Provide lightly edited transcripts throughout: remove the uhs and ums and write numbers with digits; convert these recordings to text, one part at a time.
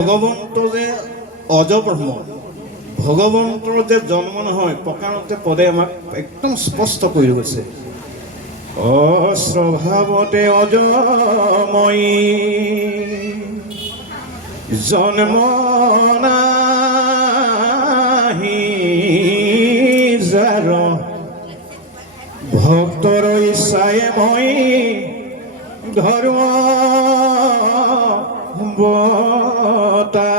ভগৱন্ত যে অজব্ৰহ্ম, ভগৱন্তৰ যে জন্ম নহয় প্ৰকাৰতে পদে আমাক একদম স্পষ্ট কৰি গৈছে। অস্বভাৱতে অজময়ী জন্ম নাহি যাৰ, ভক্তৰ ইচ্ছায়ে মই ধৰ্ম বতাৰ।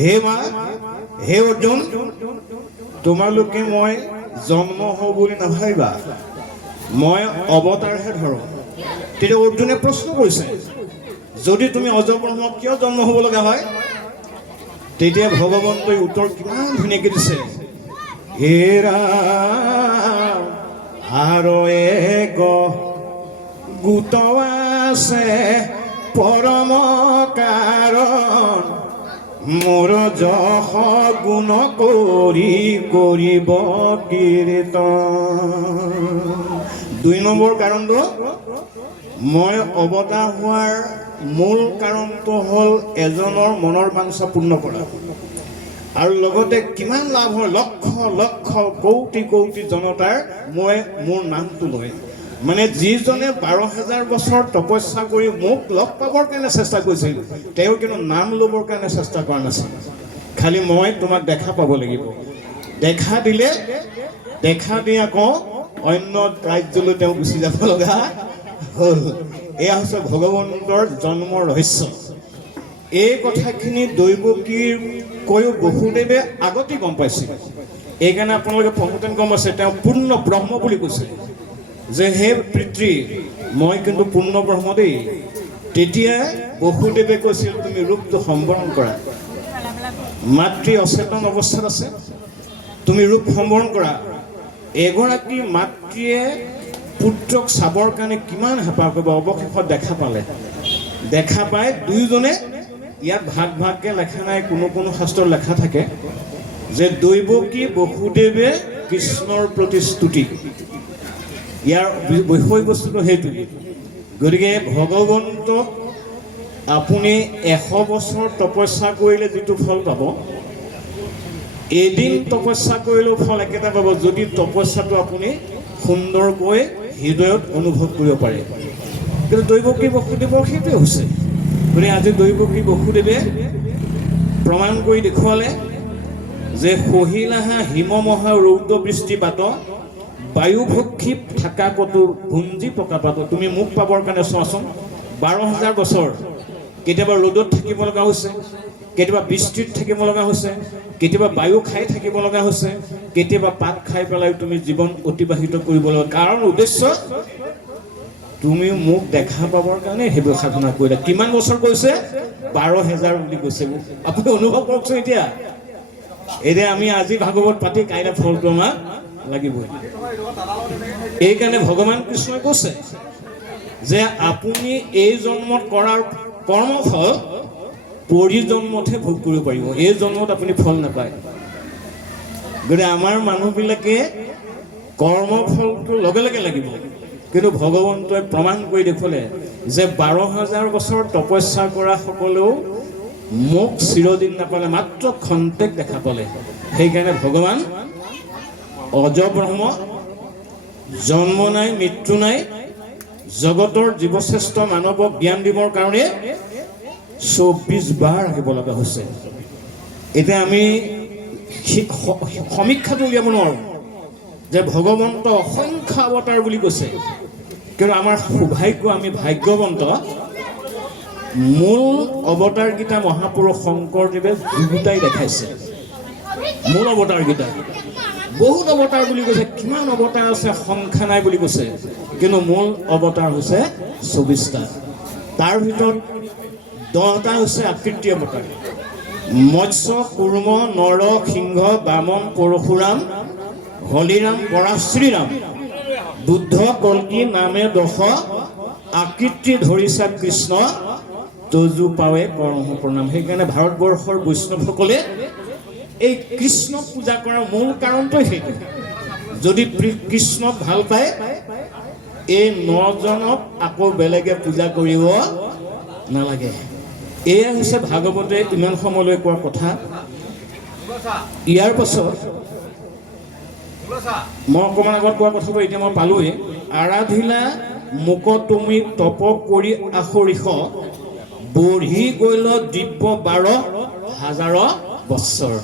হে মা, হে অৰ্জুন, তোমালোকে মই জন্ম হওঁ বুলি নাভাবিবা, মই অৱতাৰহে ধৰোঁ। তেতিয়া অৰ্জুনে প্ৰশ্ন কৰিছে, যদি তুমি অজব্ৰহ্ম কিয় জন্ম হ'ব লগা হয়? তেতিয়া ভগৱন্তই উত্তৰ কিমান ধুনীয়াকৈ দিছে। হেৰা আৰু এক গোট আছে পৰম কাৰণ, মোৰ যশ গুণ কৰি কৰিব কীৰ্তন। ২ নম্বৰ কাৰণটো, মই অৱতাৰ হোৱাৰ মূল কাৰণটো হ'ল এজনৰ মনৰ বাঞ্ছা পূৰ্ণ কৰা, আৰু লগতে কিমান লাভ হয়, লক্ষ লক্ষ কোটি কোটি জনতাৰ মই মোৰ নামটো লয়। মানে যিজনে ১২,০০০ বছৰ তপস্যা কৰি মোক লগ পাবৰ কাৰণে চেষ্টা কৰিছিল, তেওঁ কিন্তু নাম ল'বৰ কাৰণে চেষ্টা কৰা নাছিল। খালি মই তোমাক দেখা পাব লাগিব, দেখা দিলে, দেখা দি আকৌ অন্য ৰাজ্যলৈ তেওঁ গুচি যাব লগা হ'ল। এয়া হৈছে ভগৱন্তৰ জন্মৰ ৰহস্য। এই কথাখিনি দৈৱকীৰ কৈও বসুদেৱে আগতে গম পাইছিল। এইকাৰণে আপোনালোকে পঢ়োঁতে গম পাইছে, তেওঁ পূৰ্ণ ব্ৰহ্ম বুলি কৈছে যে হে পিতৃ, মই কিন্তু পূৰ্ণ ব্ৰহ্ম দেই। তেতিয়া বসুদেৱে কৈছিল, তুমি ৰূপটো সম্বৰণ কৰা, মাতৃ অচেতন অৱস্থাত আছে, তুমি ৰূপ সম্বৰণ কৰা। এগৰাকী মাতৃয়ে পুত্ৰক চাবৰ কাৰণে কিমান হেঁপাহ কৰিব। অৱশেষত দেখা পালে, দেখা পাই দুয়োজনে, ইয়াত ভাগ ভাগকৈ লেখা নাই, কোনো কোনো শাস্ত্ৰত লেখা থাকে যে দৈৱকী বসুদেৱে কৃষ্ণৰ প্ৰতি স্তুতি। ইয়াৰ বিষয়বস্তুটো সেইটো। গতিকে ভগৱন্তক আপুনি ১০০ বছৰ তপস্যা কৰিলে যিটো ফল পাব, এদিন তপস্যা কৰিলেও ফল একেটা পাব, যদি তপস্যাটো আপুনি সুন্দৰকৈ হৃদয়ত অনুভৱ কৰিব পাৰে। কিন্তু দৈৱকী বসুদেৱৰ সেইটোৱে হৈছে। গতিকে আজি দৈৱকী বসুদেৱে প্ৰমাণ কৰি দেখুৱালে যে সহিলাহা হিমমহা ৰৌদ্ৰ বৃষ্টিপাত, বায়ুভক্ষী থাকা কতো ভুঞ্জি পকা পাত। তুমি মোক পাবৰ কাৰণে চোৱাচোন, ১২,০০০ বছৰ কেতিয়াবা ৰ'দত থাকিব লগা হৈছে, কেতিয়াবা বৃষ্টিত থাকিব লগা হৈছে, কেতিয়াবা বায়ু খাই থাকিব লগা হৈছে, কেতিয়াবা পাত খাই পেলাই তুমি জীৱন অতিবাহিত কৰিব লগা। কাৰণ উদ্দেশ্য, তুমি মোক দেখা পাবৰ কাৰণে সেইবোৰ সাধনা কৰিলা। কিমান বছৰ কৈছে? ১২,০০০ বুলি কৈছে। আপুনি অনুভৱ কৰকচোন। এতিয়া আমি আজি ভাগৱত পাতি কাইলৈ ফলটো আমাক লাগিবই। এইকাৰণে ভগৱান কৃষ্ণই কৈছে যে আপুনি এই জন্মত কৰাৰ কৰ্মফল পৰিজন্মতহে ভোগ কৰিব পাৰিব, এই জন্মত আপুনি ফল নাপায়। গতিকে আমাৰ মানুহবিলাকে কৰ্মফলটো লগে লগে লাগিব, কিন্তু ভগৱন্তই প্ৰমাণ কৰি দেখুৱালে যে ১২,০০০ বছৰ তপস্যা কৰা সকলেও মোক চিৰদিন নাপালে, মাত্ৰ খন্তেক দেখা পালে। সেইকাৰণে ভগৱান অজব্ৰহ্ম, জন্ম নাই, মৃত্যু নাই, জগতৰ জীৱশ্ৰেষ্ঠ মানৱক জ্ঞান দিবৰ কাৰণে ২৪ বাৰ আহিব লগা হৈছে। এতিয়া আমি সমীক্ষাটো উলিয়াব নোৱাৰোঁ যে ভগৱন্ত অসংখ্য অৱতাৰ বুলি কৈছে, কিন্তু আমাৰ সৌভাগ্য, আমি ভাগ্যৱন্ত, মূল অৱতাৰকেইটা মহাপুৰুষ শংকৰদেৱে যুগুতাই দেখাইছে। মূল অৱতাৰকেইটা বহুত অৱতাৰ বুলি কৈছে, কিমান অৱতাৰ আছে সংখ্যা নাই বুলি কৈছে, কিন্তু মূল অৱতাৰ হৈছে ২৪টা। তাৰ ভিতৰত 10টা হৈছে আকৃতি অৱতাৰ: মৎস্য, কুৰ্ম, নৰ, সিংহ, বামন, পৰশুৰাম, হলিৰাম, পৰাশ্ৰীৰাম, বুদ্ধ, কল্কি নামে 10 আকৃতি ধৰিছা কৃষ্ণ, তজু পাৱে কৰহ প্ৰণাম। সেইকাৰণে ভাৰতবৰ্ষৰ বৈষ্ণৱসকলে এই কৃষ্ণক পূজা কৰাৰ মূল কাৰণটোৱে সেইটো। যদি কৃষ্ণক ভাল পায়, এই 9জনক আকৌ বেলেগে পূজা কৰিব নালাগে। এয়া হৈছে ভাগৱতে ইমান সময়লৈ কোৱা কথা। ইয়াৰ পাছত মই অকণমান আগত কোৱা কথাটো এতিয়া মই পালোঁৱেই। আৰাধিলা মোক তুমি তপ কৰি আখৰিস, বঢ়ি গ'ল দিব্য 12,000 বছৰ।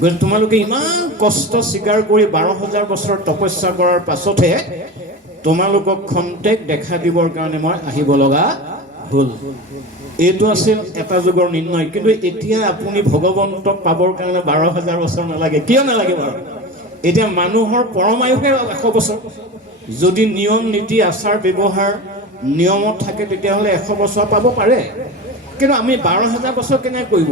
গতিকে তোমালোকে ইমান কষ্ট স্বীকাৰ কৰি 12,000 বছৰ তপস্যা কৰাৰ পাছতহে তোমালোকক খন্তেক দেখা দিবৰ কাৰণে মই আহিব লগা হ'ল। এইটো আছিল এটা যুগৰ নিৰ্ণয়। কিন্তু এতিয়া আপুনি ভগৱন্তক পাবৰ কাৰণে 12,000 বছৰ নালাগে। কিয় নালাগে বাৰু? এতিয়া মানুহৰ পৰমায়ুহে 100 বছৰ। যদি নিয়ম নীতি আচাৰ ব্যৱহাৰ নিয়মত থাকে তেতিয়াহ'লে 100 বছৰ পাব পাৰে। কিন্তু আমি 12,000 বছৰ কেনেকৈ কৰিব?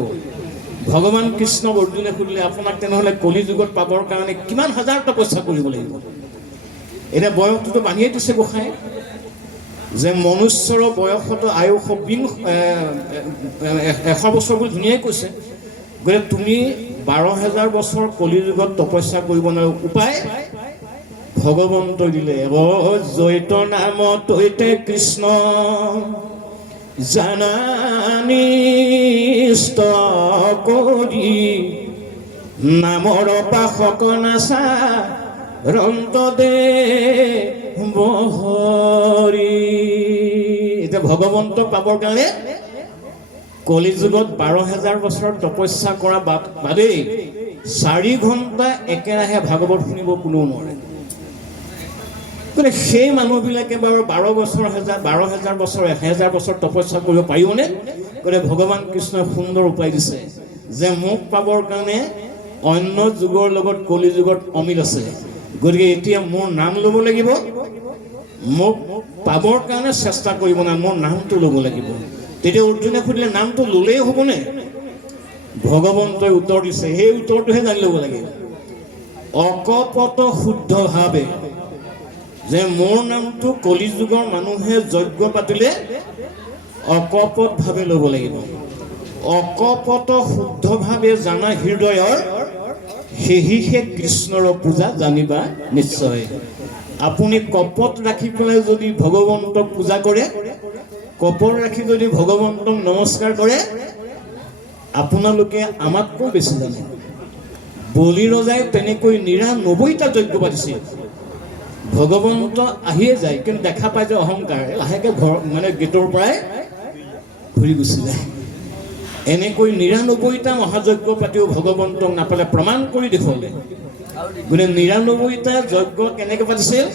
ভগৱান কৃষ্ণ অৰ্জুনে সুধিলে আপোনাক তেনেহ'লে কলি যুগত পাবৰ কাৰণে কিমান হাজাৰ তপস্যা কৰিব লাগিব? এতিয়া বয়সটোতো বান্ধিয়ে দিছে গোসাঁই যে মনুষ্যৰ বয়সতো আয়ুস 100 বছৰ বুলি ধুনীয়াই কৈছে। গতিকে তুমি 12,000 বছৰ কলি যুগত তপস্যা কৰিব নোৱাৰো। উপায় ভগৱন্ত দিলে। জৈত নাম তৈতে কৃষ্ণ জানানিষ্ট কৰি, নামৰ পাশক নাচা ৰন্ত দে বহৰি। এতিয়া ভগৱন্তক পাবৰ কাৰণে কলি যুগত 12,000 বছৰ তপস্যা কৰা বাদেই 4 ঘণ্টা একেৰাহে ভাগৱত শুনিব কোনেও নোৱাৰে। গতিকে সেই মানুহবিলাকে বাৰু 12,000 বছৰ 1,000 বছৰ তপস্যা কৰিব পাৰিবনে? গতিকে ভগৱান কৃষ্ণই সুন্দৰ উপায় দিছে যে মোক পাবৰ কাৰণে অন্য যুগৰ লগত কলি যুগত অমিল আছে। গতিকে এতিয়া মোৰ নাম ল'ব লাগিব, মোক পাবৰ কাৰণে চেষ্টা কৰিব নাই, মোৰ নামটো ল'ব লাগিব। তেতিয়া অৰ্জুনে সুধিলে নামটো ল'লেই হ'বনে? ভগৱন্তই উত্তৰ দিছে, সেই উত্তৰটোহে জানি ল'ব লাগে। অকপট শুদ্ধভাৱে, যে মোৰ নামটো কলি যুগৰ মানুহে যজ্ঞ পাতিলে অকপটভাৱে ল'ব লাগিব। অকপট শুদ্ধভাৱে জানা হৃদয়ৰ, সেহিহে কৃষ্ণৰ পূজা জানিবা নিশ্চয়। আপুনি কপট ৰাখি পেলাই যদি ভগৱন্তক পূজা কৰে, কপট ৰাখি যদি ভগৱন্তক নমস্কাৰ কৰে, আপোনালোকে আমাতকৈ বেছি জানে। বলি ৰজাই তেনেকৈ 99টা যজ্ঞ পাতিছিল। ভগৱন্ত আহিয়ে যায়, কিন্তু দেখা পায় যে অহংকাৰ লাহেকৈ ঘৰ গেটৰ পৰাই ঘূৰি গুচি যায়। এনেকৈ 99টা মহাযজ্ঞ পাতিও ভগৱন্তক নাপালে, প্ৰমাণ কৰি দেখুৱালে। গতিকে 99টা যজ্ঞ কেনেকৈ পাতিছিল?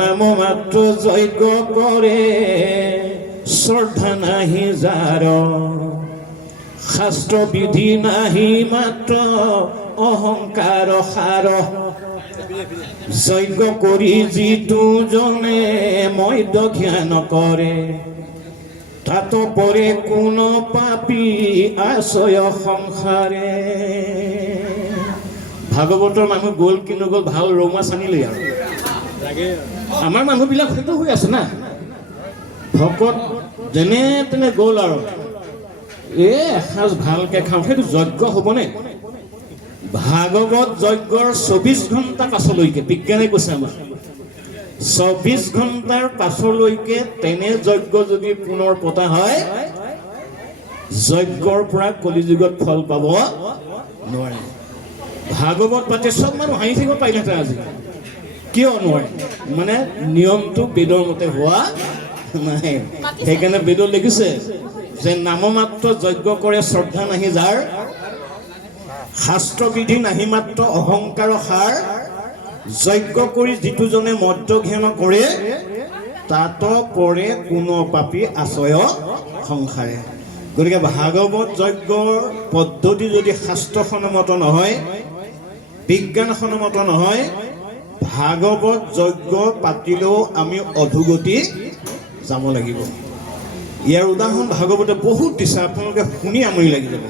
নাম মাত্ৰ যজ্ঞ কৰে শ্ৰদ্ধা নাহি যাৰ, শাস্ত্ৰ বিধি নাহি মাত্ৰ অহংকাৰ সাৰ। যজ্ঞ কৰি যিটো জনে মধ্য জ্ঞান কৰে, তাত পৰে কোনো পাপী আশ্ৰয় সংসাৰে। ভাগৱতৰ মানুহ গ'ল কিন্তু গ'ল, ভাল ৰৌমা চানিলেই আৰু। আমাৰ মানুহবিলাক সেইটো হৈ আছে না, ভকত যেনে তেনে গ'ল আৰু এসাঁজ ভালকে খাওঁ, সেইটো যজ্ঞ হ'বনে? ভাগৱত যজ্ঞৰ 24 ঘণ্টা পাছলৈকে, বিজ্ঞানে কৈছে আমাৰ 24 ঘণ্টাৰ পাছলৈকে তেনে যজ্ঞ যদি পুনৰ পতা হয়, যজ্ঞৰ পৰা কলি যুগত ফল পাব নোৱাৰে। ভাগৱত পাতি চব মানুহ হাঁহি থাকিব পাৰিলেহেঁতেন আজি, কিয় নোৱাৰে? নিয়মটো বেদৰ মতে হোৱা নাই। সেইকাৰণে বেদত লিখিছে যে নামমাত্ৰ যজ্ঞ কৰে শ্ৰদ্ধা নাহি যাৰ, শাস্ত্ৰ বিধি নাহি মাত্ৰ অহংকাৰ সাৰ। যজ্ঞ কৰি যিটো জনে মধ্য জ্ঞান কৰে, তাত পৰে কোনো পাপী আশ্ৰয় সংসাৰে। গতিকে ভাগৱত যজ্ঞৰ পদ্ধতি যদি শাস্ত্ৰসন্মত নহয়, বিজ্ঞানসন্মত নহয়, ভাগৱত যজ্ঞ পাতিলেও আমি অধোগতি যাব লাগিব। ইয়াৰ উদাহৰণ ভাগৱতে বহুত দিছে, আপোনালোকে শুনি আমনি লাগি যাব।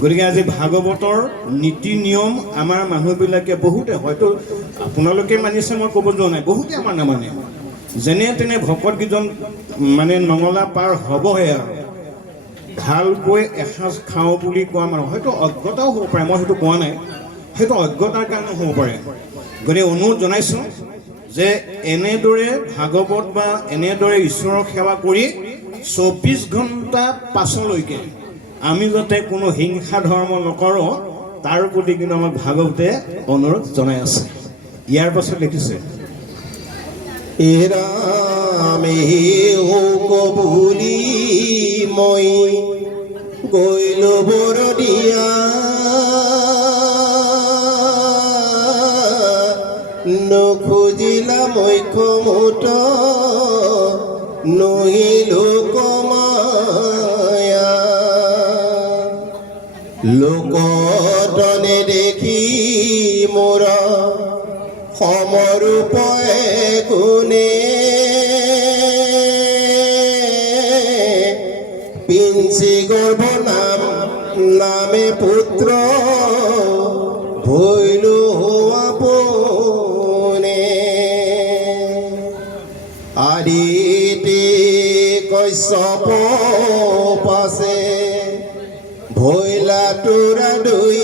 গতিকে আজি ভাগৱতৰ নীতি নিয়ম আমাৰ মানুহবিলাকে বহুতে, হয়তো আপোনালোকে মানিছে মই ক'ব যোৱা নাই, বহুতে আমাৰ নামানে। যেনে তেনে ভকতকেইজন নঙলা পাৰ হ'বহে আৰু, ভালকৈ এসাঁজ খাওঁ বুলি কোৱা মানুহ হয়তো অজ্ঞতাও হ'ব পাৰে, মই সেইটো কোৱা নাই, সেইটো অজ্ঞতাৰ কাৰণে হ'ব পাৰে। গতিকে অনুৰোধ জনাইছোঁ যে এনেদৰে ভাগৱত বা এনেদৰে ঈশ্বৰৰ সেৱা কৰি 24 ঘণ্টা পাছলৈকে আমি যাতে কোনো হিংসা ধৰ্ম নকৰোঁ তাৰ প্ৰতি কিন্তু আমাক ভাগৱতে অনুৰোধ জনাই আছে। ইয়াৰ পাছত লিখিছে এৰামে কবুলি মই গৈলো বৰদিয়া নখুজিলা মৈখমুত নহিলো কমায়া লোকতনে দেখি মোৰ সমৰূপে কোনে পিঞ্চি গৰ্ভ নামে পুত্ৰ ভৈলো আপোনে আদিতে কশ্যপ পাছে ভৈলা তোৰা দুই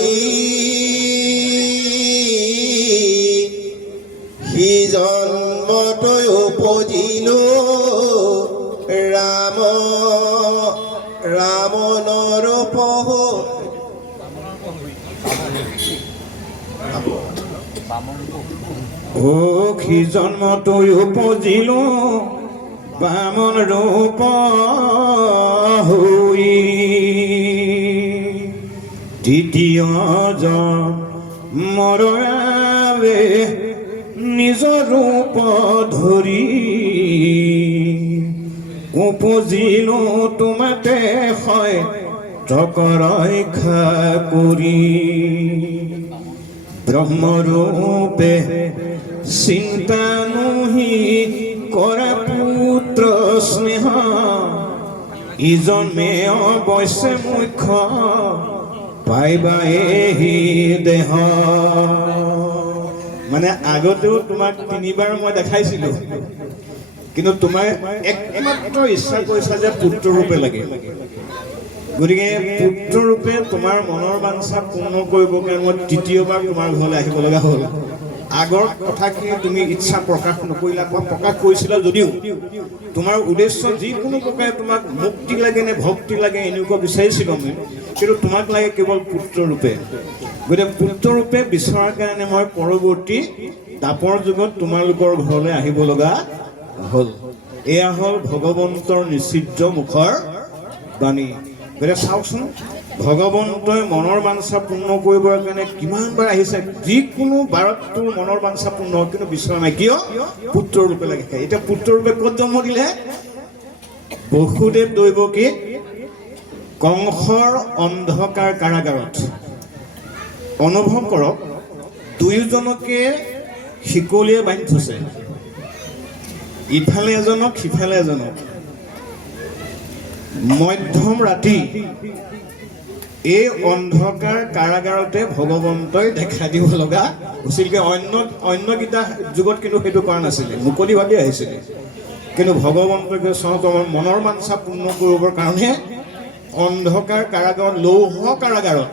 সি জন্মতৈ উপজিলো ৰামৰ পহু সি জন্মতৈ উপজিলো বামন ৰূপ হৈ তৃতীয় জন্মৰ বাবে নিজ ৰূপ ধৰি উপজিলো তোমাতে হয় ৰক্ষা কৰি ব্ৰহ্মৰূপে চিন্তা নহি কৰা পুত্ৰ স্নেহ ইজন্মে অৱশ্যে মুখ্য পাইবা এই দেহ। মানে আগতেও তোমাক 3 বাৰ মই দেখাইছিলো, কিন্তু তোমাৰ একমাত্ৰ ইচ্ছা কৰিছা যে পুত্ৰৰূপে লাগে। গতিকে পুত্ৰৰূপে তোমাৰ মনৰ বাঞ্ছা পূৰ্ণ কৰিবৰ কাৰণে মই 3য়বাৰ তোমাৰ ঘৰলৈ আহিব লগা হ'ল। আগৰ কথাখিনি তুমি ইচ্ছা প্ৰকাশ নকৰিলা, প্ৰকাশ কৰিছিলা যদিও তোমাৰ উদ্দেশ্য যিকোনো প্ৰকাৰে তোমাক মুক্তি লাগে নে ভক্তি লাগে এনেকুৱা বিচাৰিছিলোঁ আমি, কিন্তু তোমাক লাগে কেৱল পুত্ৰৰূপে। গতিকে পুত্ৰৰূপে বিচৰাৰ কাৰণে মই পৰৱৰ্তী দাপৰ যুগত তোমালোকৰ ঘৰলৈ আহিব লগা হ'ল। এয়া হ'ল ভগৱন্তৰ নিষিদ্ধ মুখৰ বাণী। গতিকে চাওকচোন, ভগৱন্তই মনৰ বাঞ্ছা পূৰ্ণ কৰিবৰ কাৰণে কিমানবাৰ আহিছে। যিকোনো বাৰত তোৰ মনৰ বাঞ্ছা পূৰ্ণ হয়, কিন্তু বিচৰা নাই। কিয়? পুত্ৰৰূপে লাগে। এতিয়া পুত্ৰৰূপে ক'ত জন্ম দিলে? বসুদেৱ দৈৱকীক কংসৰ অন্ধকাৰ কাৰাগাৰত। অনুভৱ কৰক, দুয়োজনকে শিকলিয়ে বান্ধি থৈছে, ইফালে এজনক সিফালে এজনক। মধ্যম ৰাতি এই অন্ধকাৰ কাৰাগাৰতে ভগৱন্তই দেখা দিব লগা হৈছিল। অন্যকেইটা যুগত কিন্তু সেইটো কৰা নাছিলে, মুকলিভাৱে আহিছিলে। কিন্তু ভগৱন্তই মনৰ বাঞ্ছা পূৰ্ণ কৰিবৰ কাৰণে অন্ধকাৰ কাৰাগাৰত, লৌহ কাৰাগাৰত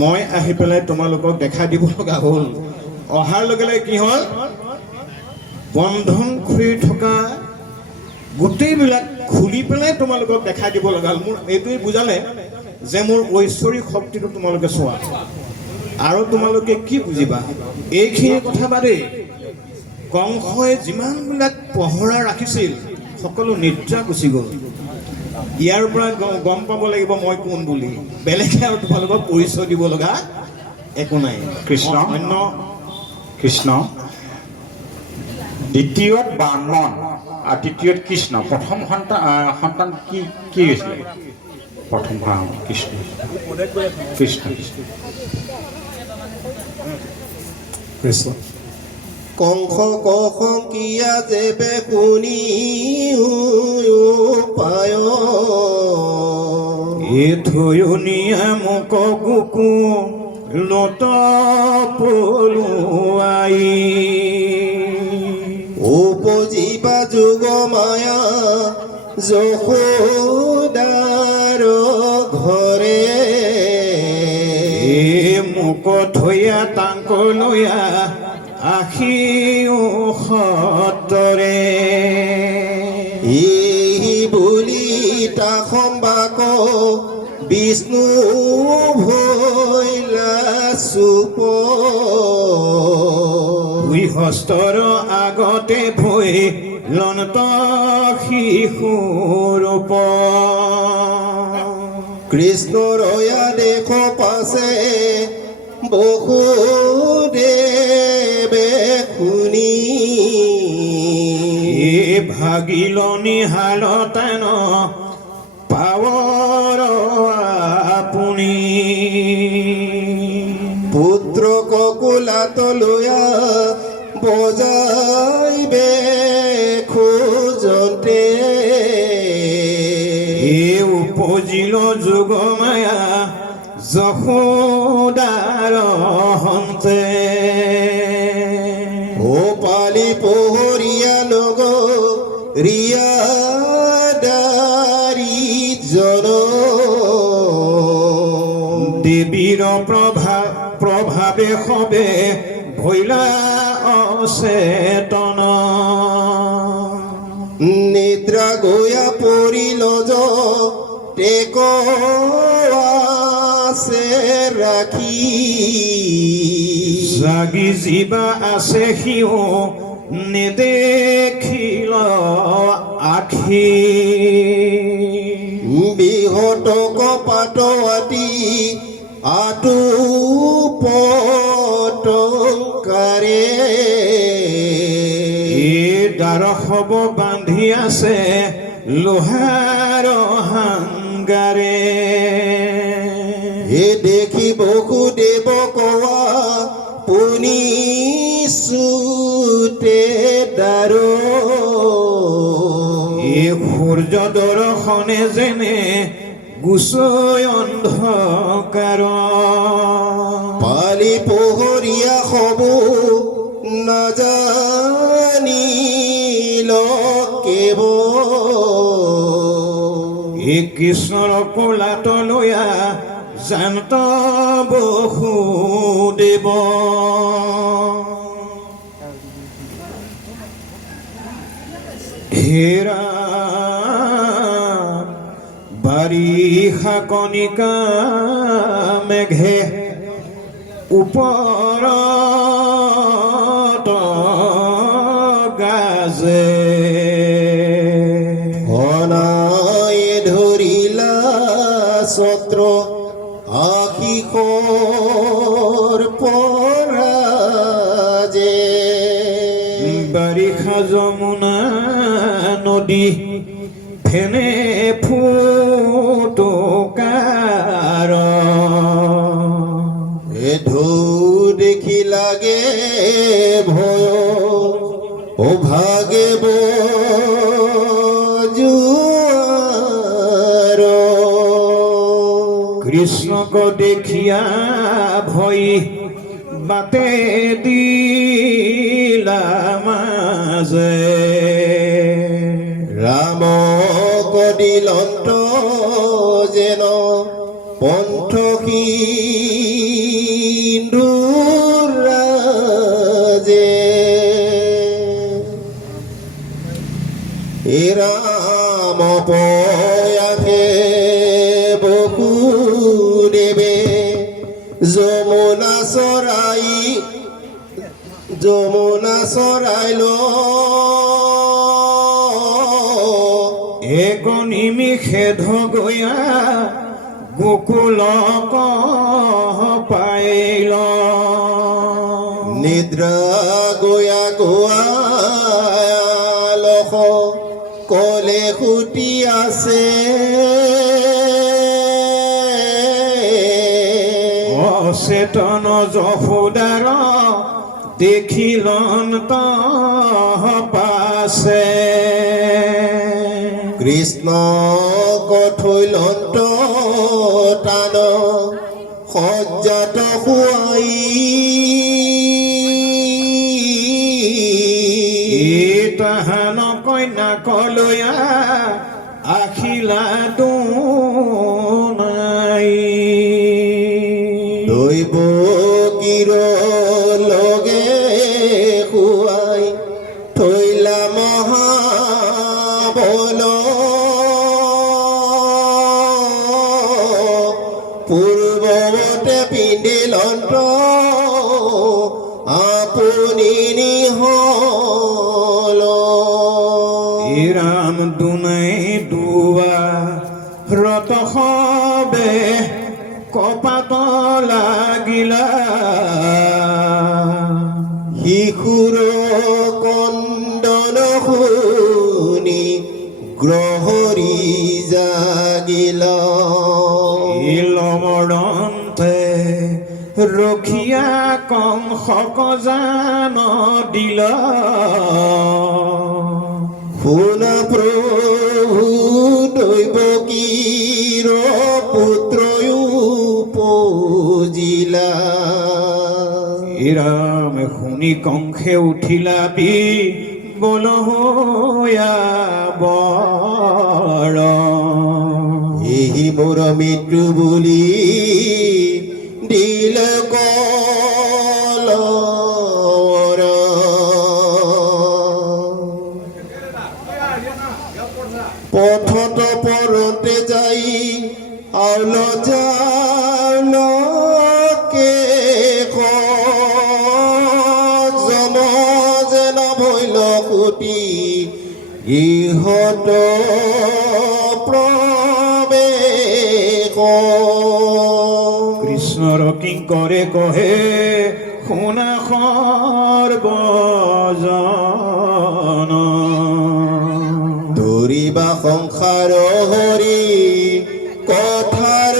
মই আহি পেলাই তোমালোকক দেখা দিব লগা হ'ল। অহাৰ লগে লগে কি হ'ল? বন্ধন খুলি থকা গোটেইবিলাক খুলি পেলাই তোমালোকক দেখা দিব লগা হ'ল। মোৰ এইটোৱে বুজালে যে মোৰ ঐশ্বৰিক শক্তিটো তোমালোকে চোৱা। আৰু তোমালোকে কি বুজিবা? এইখিনি কথা বাদেই কংসই যিমানবিলাক পহৰা ৰাখিছিল সকলো নিদ্ৰা গুচি গ'ল। ইয়াৰ পৰা গম পাব লাগিব মই কোন বুলি। বেলেগে আৰু তোমালোকক পৰিচয় দিব লগা একো নাই। কৃষ্ণ কৃষ্ণ দ্বিতীয়ত বামন আৰু তৃতীয়ত কৃষ্ণ। প্ৰথম সন্তান কি হৈছিলে? প্ৰথম কৃষ্ণ কৃষ্ণ কৃষ্ণ। কংস কংকিয়া যেবে শুনি পায় এ থয়নিয়া মোক গুকু লত পলুৱাই উপজিবা যুগ মায়া যশোদাৰ ঘৰে এ মোক থৈয়া তাংক লৈয়া আখি সতৰে এই তা সম্বাক বিষ্ণু ভৈলা চুপ দুই হস্তৰ আগতে ভৈ লন্ত শিশুৰ কৃষ্ণ ৰয়া দেখ পাছে বসুদেৱে শুনি ভাগিলনি হালতান পাৱৰ আপুনি পুত্ৰ ককুলাত লয়া বজাইবে খোজতে উপজিল যোগমায়া যশোদাৰ হন্তে ও পালি পোহৰীয়া নগ ৰিয়াদাৰি জন দেৱীৰ প্ৰভাৱে সবে ভৈলা অচেতন নিদ্ৰা গয়া পৰিল টেক আছে ৰাখি জাগি জীৱা আছে সিও নেদেখিল আখি বিহত কপাট আতি আটু পটংকাৰে দ্বাৰসব বান্ধি আছে লোহাৰ হাংগাৰে হে দেখি বসুদেৱ কোৱা পুনি চুতে দাৰো সূৰ্য দৰ্শনে যেনে গুচৈ অন্ধকাৰ পালি পোহৰীয়া হবো নাজানিল কেব কৃষ্ণৰ কোলাত লয়া জানত বসুদেৱ হেৰা বাৰিষা কণিকা মেঘে ওপৰত গাজে অনাই ধৰিলা ছত্ৰ আশিষৰ পৰা যে বাৰিষা যমুনা নদী ফেনে ফুটকাৰ ঢৌ দেখি লাগে ভয় ও ভাগে বজুয়ার কৃষ্ণক দেখিয়া ভয় বাটে দিলা মাজে রাম কদিলন্ত যেন পন্থহী রাজে রাম পয়াকে বসুদেৱে যমুনা চৰাইল এক নিমিষে ধগয়া গোকুলক পাইল নিদ্ৰা গয়া গোৱালস কলে সুতি আছে অচেতন যশোদাৰ দেখিলন্ত পাছে কৃষ্ণ কথৈলন্ত টান সজ্জাত শুৱাই তাহান কন্যা কলয়া আখিলা দুনাই দৈৱ কিৰ লগে শুৱাই থৈলা মহাবল নাম দুনাই দুৱা ৰত সবে কপাত লাগিলা শিশুৰ কন্দন শুনি গ্ৰহৰি জাগিলা ইলমৰন্তে ৰখিয়া কংসক জান দিলা শুন প্ৰভু দৈৱকীৰ পুত্ৰয়ো পজিলা ৰাম শুনি কংসে উঠিলা বি বলহয়া বৰ এই মোৰ মৃত্যু বুলি দিল কলৰ পথত পৰতে যাই আউল জালকে জম যেন ভৈল কুটি ইহঁত প্ৰৱেশ কৃষ্ণৰ কিংকৰে কহে শুনা সৰ্বজন ধৰিবা সংসাৰ হৰি কথাৰ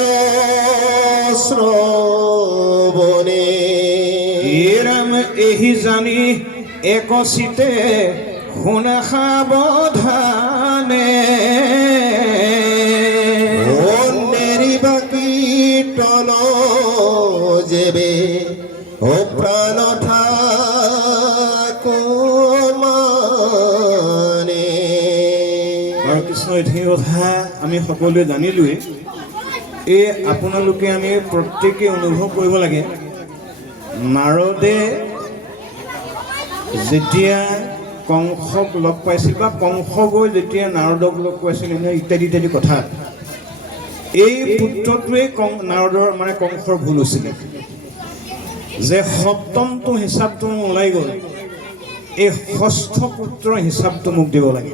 শ্ৰৱণে ৰাম এহি জানি একচিতে শুনা সাৱধানে নেৰিবা কীৰ্তন যেবে ও প্ৰাণ ঠাকুমানে আৰু কৃষ্ণ এইখিনি কথা আমি সকলোৱে জানিলোৱেই এই আপোনালোকে আমি প্ৰত্যেকে অনুভৱ কৰিব লাগে নাৰদে যেতিয়া কংসক লগ পাইছিল বা কংস গৈ যেতিয়া নাৰদক লগ পাইছিল ইত্যাদি ইত্যাদি কথা এই পুত্ৰটোৱে নাৰদৰ মানে কংসৰ ভুল হৈছিলে যে সপ্তমটো হিচাপটো ওলাই গ'ল এই ষষ্ঠ পুত্ৰৰ হিচাপটো মোক দিব লাগে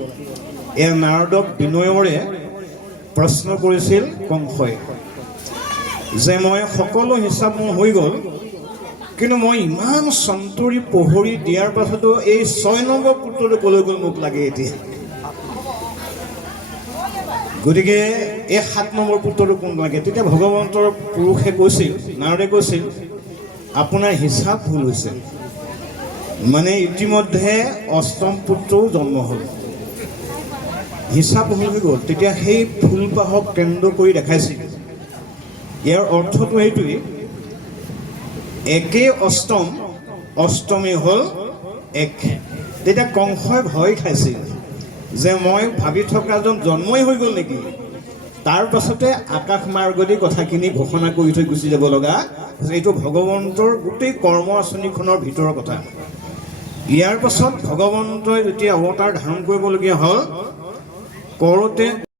এয়া নাৰদক বিনয়ৰে প্ৰশ্ন কৰিছিল কংসই যে মই সকলো হিচাপ মোৰ হৈ গ'ল কিন্তু মই ইমান চন্তৰি পোহৰি দিয়াৰ পাছতো এই 6 নম্বৰ পুত্ৰটো ক'লৈ গ'ল মোক লাগে এতিয়া গতিকে এই 7 নম্বৰ পুত্ৰটো কোন লাগে তেতিয়া ভগৱন্তৰ পুৰুষে কৈছিল নাৰদে কৈছিল আপোনাৰ হিচাপ ভুল হৈছে মানে ইতিমধ্যে অষ্টম পুত্ৰও জন্ম হ'ল হিচাপ ভুল হৈ গ'ল তেতিয়া সেই ফুলপাহক কেন্দ্ৰ কৰি দেখাইছিল ইয়াৰ অৰ্থটো এইটোৱেই একে অষ্টম অষ্টমী হ'ল এক তেতিয়া কংসই ভয় খাইছিল যে মই ভাবি থকাজন জন্মই হৈ গ'ল নেকি তাৰ পাছতে আকাশ মাৰ্গদি কথাখিনি ঘোষণা কৰি থৈ গুচি যাব লগা এইটো ভগৱন্তৰ গোটেই কৰ্ম আঁচনিখনৰ ভিতৰৰ কথা ইয়াৰ পাছত ভগৱন্তই যেতিয়া অৱতাৰ ধাৰণ কৰিবলগীয়া হ'ল কৰোঁতে